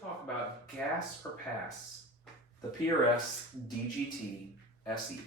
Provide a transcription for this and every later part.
talk about gas or pass, the PRS DGT SE.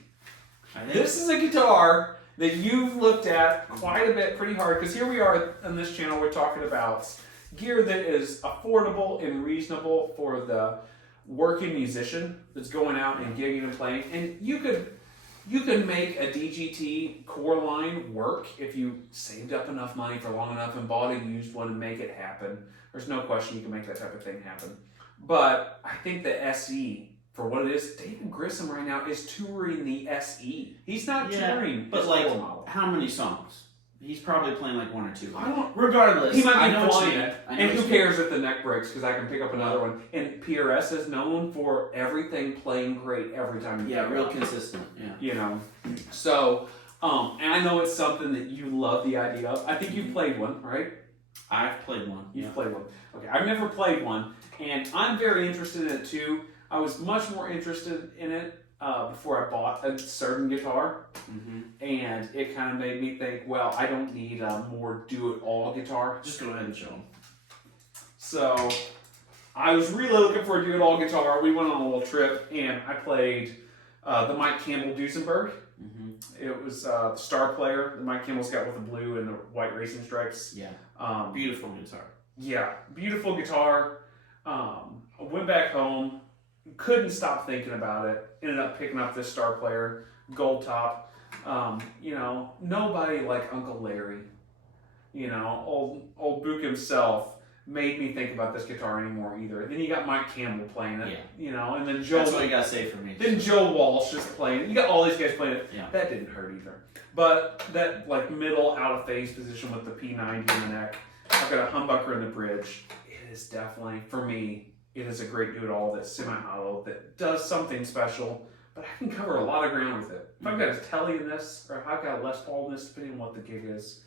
This is a guitar that you've looked at quite a bit, pretty hard, because here we are on this channel, we're talking about gear that is affordable and reasonable for the working musician that's going out and gigging and playing. And you could make a DGT core line work if you saved up enough money for long enough and bought a used one and make it happen. There's no question you can make that type of thing happen. But I think the SE, for what it is, David Grissom right now is touring the SE. He's not touring but his like, core model. how many songs? He's probably playing like one or two. I don't. Regardless, He might be know flying it. And who what cares if the neck breaks, because I can pick up another one. And PRS is known for everything playing great every time you Yeah, pick it real up. consistent. Yeah. You know, so and I know it's something that you love the idea of. I think you've played one, right? I've played one. You've played one. Okay, I've never played one, and I'm very interested in it too. I was much more interested in it before I bought a certain guitar, and it kind of made me think, well, I don't need a more do-it-all guitar. Just go ahead and show them. So I was really looking for a do-it-all guitar. We went on a little trip, and I played the Mike Campbell Duesenberg. It was the Star Player that Mike Campbell's got with the blue and the white racing stripes. Yeah. Beautiful guitar. Yeah, beautiful guitar. I went back home, couldn't stop thinking about it. Ended up picking up this Star Player, gold top. You know, nobody like Uncle Larry, you know, old Book himself, made me think about this guitar anymore either. Then you got Mike Campbell playing it, you know, and then Joe. That's what you gotta say for me. Then Joe Walsh just playing it. You got all these guys playing it. Yeah. That didn't hurt either. But that like middle out of phase position with the P90 in the neck. I've got a humbucker in the bridge. It is definitely, for me, it is a great do-it-all that's semi-hollow, that does something special, but I can cover a lot of ground with it. If I've got a Telly in this, or if I've got a Les Paul in this, depending on what the gig is,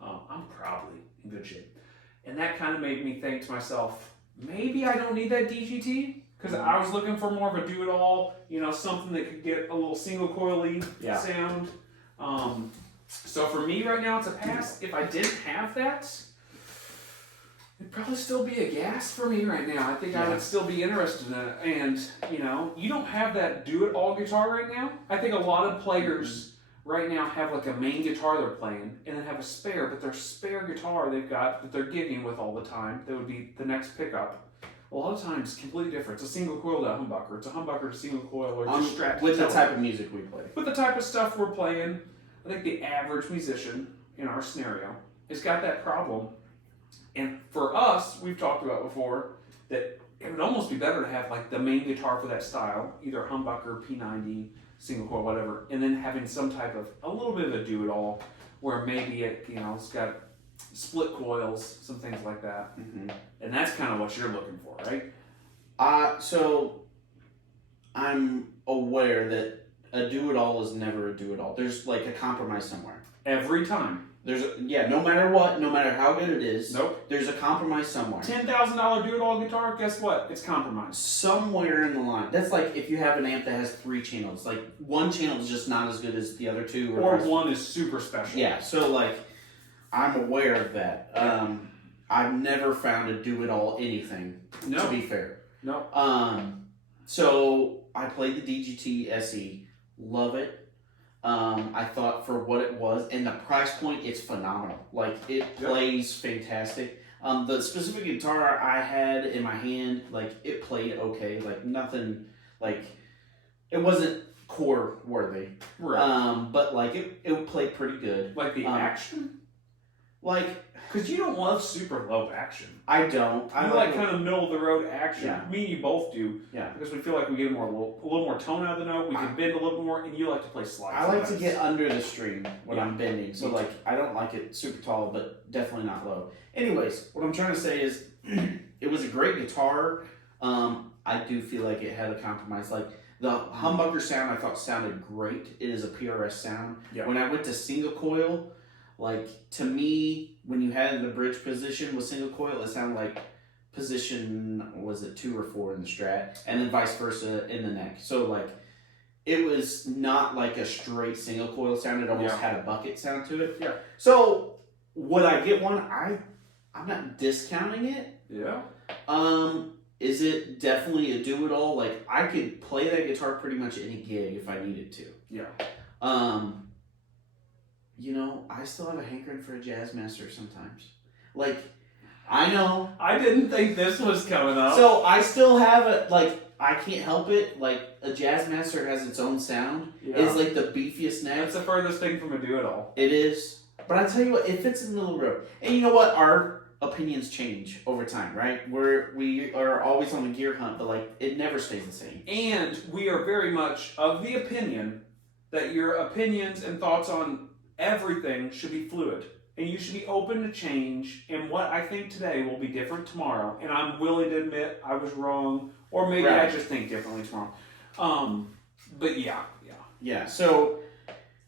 I'm probably in good shape. And that kind of made me think to myself, maybe I don't need that DGT, because I was looking for more of a do-it-all, you know, something that could get a little single coily sound. So for me right now, it's a pass. If I didn't have that, it'd probably still be a gas for me right now. I think I would still be interested in it. And, you know, you don't have that do-it-all guitar right now. I think a lot of players right now have like a main guitar they're playing and then have a spare, but their spare guitar they've got that they're gigging with all the time, that would be the next pickup. A lot of times, completely different. It's a single coil to a humbucker. It's a humbucker to single coil, or just strapped to with the Telly. type of music we play. With the type of stuff we're playing, I think the average musician in our scenario has got that problem. And for us, we've talked about before that it would almost be better to have like the main guitar for that style, either humbucker, P90, single coil, whatever, and then having some type of a little bit of a do-it-all where maybe it, you know, it's got split coils, some things like that. And that's kind of what you're looking for, right? So I'm aware that a do-it-all is never a do-it-all. There's like a compromise somewhere. Every time. No matter what, no matter how good it is, there's a compromise somewhere. $10,000 do-it-all guitar, guess what? It's compromised. Somewhere in the line. That's like if you have an amp that has 3 channels. Like one channel is just not as good as the other 2. Or one is super special. Yeah, so like I'm aware of that. I've never found a do-it-all anything, to be fair. So I played the DGT SE. Love it. I thought for what it was and the price point, it's phenomenal. Like it plays fantastic. The specific guitar I had in my hand, like it played okay. Like nothing, like it wasn't core worthy. Right. But like it played pretty good. Like the action? Like, because you don't love super low action. I don't. I like kind of middle of the road action. Yeah. Me and you both do. Yeah. Because we feel like we get a little more tone out of the note. We can bend a little more, and you like to play slides. I like to get under the string when I'm bending. So like I don't like it super tall, but definitely not low. Anyways, what I'm trying to say is it was a great guitar. I do feel like it had a compromise. Like the humbucker sound I thought sounded great. It is a PRS sound. Yeah. When I went to single coil, like to me, when you had the bridge position with single coil, it sounded like position, was it 2 or 4 in the Strat, and then vice versa in the neck. So like it was not like a straight single coil sound. It almost had a bucket sound to it. Yeah. So would I get one? I'm not discounting it. Yeah. Is it definitely a do-it-all? Like, I could play that guitar pretty much any gig if I needed to. Yeah. You know, I still have a hankering for a Jazzmaster sometimes. Like, I know. I didn't think this was coming up. So, I still have it, like, I can't help it. Like, a Jazzmaster has its own sound. Yeah. It's like the beefiest neck. That's the furthest thing from a do-it-all. It is. But I tell you what, it fits in the middle of the road. And you know what? Our opinions change over time, right? We are always on the gear hunt, but like it never stays the same. And we are very much of the opinion that your opinions and thoughts on everything should be fluid. And you should be open to change. And what I think today will be different tomorrow. And I'm willing to admit I was wrong. Or maybe Right. I just think differently tomorrow. But yeah. Yeah. So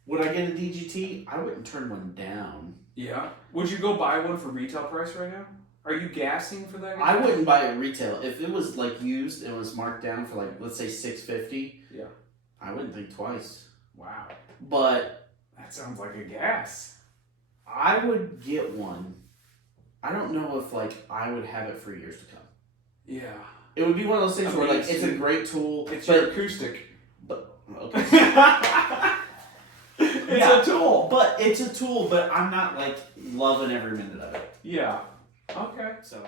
would I get a DGT? I wouldn't turn one down. Yeah. Would you go buy one for retail price right now? Are you gassing for that? I wouldn't buy it retail. If it was like used and was marked down for like, let's say $650. Yeah. I wouldn't think twice. Wow. But That sounds like a gas. I would get one. I don't know if like I would have it for years to come. Yeah. It would be one of those things I where mean, like it's a great tool. It's but your acoustic. But okay. It's Yeah. a tool. But it's a tool, but I'm not like loving every minute of it. Yeah. Okay. So